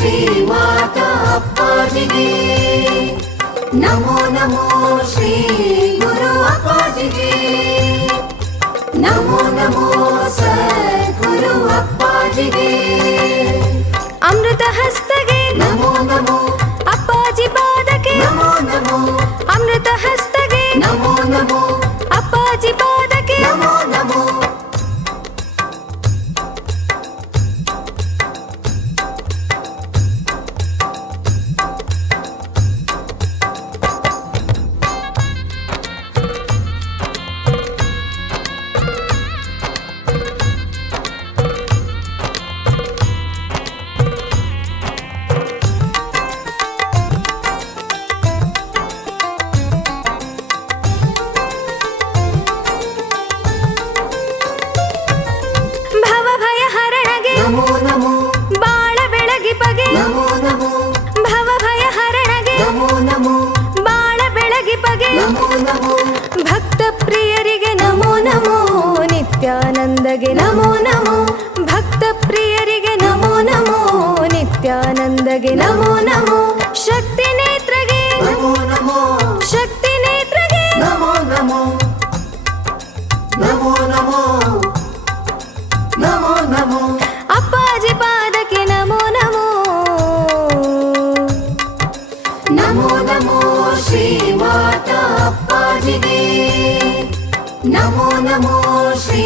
ಶ್ರೀಮಾತಾ ಅಪ್ಪಾಜಿಗೆ ನಮೋ ನಮೋ ಶ್ರೀ ಗುರು ಅಪ್ಪಾಜಿಗೆ ನಮೋ ನಮೋ ಸದ್ಗುರು ಅಪ್ಪಾಜಿಗೆ ಅಮೃತ ಹಸ್ತಗೆ ನಮೋ ನಮೋ ಅಪ್ಪಾಜಿ ಪಾದಕ್ಕೆ ನಮೋ ನಮೋ ಅಮೃತ ಹಸ್ತಗೆ ನಮೋ ನಮೋ ಅಪ್ಪಾಜಿ ಪಾದಕ್ಕೆ ನಮೋ ನಮೋ ಭವ ಭಯ ಹರಣಗೆ ನಮೋ ನಮೋ ಬಾಳ ಬೆಳಗಿಪಗೆ ನಮೋ ನಮೋ ಭವ ಭಯ ಹರಣಗೆ ನಮೋ ನಮೋ ಬಾಳ ಬೆಳಗಿಪಗೆ ನಮೋ ನಮೋ ಭಕ್ತ ಪ್ರಿಯರಿಗೆ ನಮೋ ನಮೋ ನಿತ್ಯಾನಂದಗೆ ನಮೋ ನಮೋ ಭಕ್ತ ಪ್ರಿಯರಿಗೆ ನಮೋ ನಮೋ ನಿತ್ಯಾನಂದಗೆ ನಮೋ ನಮೋ ಶಕ್ತಿ ನೇತ್ರಗೆ ನಮೋ ನಮೋ ಶಕ್ತಿ ನೇತ್ರಗೆ ನಮೋ ನಮೋ ನಮೋ ನಮೋ ನಮೋ ನಮೋ ಅಪ್ಪಾಜಿ ಪಾದಕ್ಕೆ ನಮೋ ನಮೋ ನಮೋ ನಮೋ ಶ್ರೀಮಾತಾ ಅಪ್ಪಾಜಿಗೆ ನಮೋ ನಮೋ ಶ್ರೀ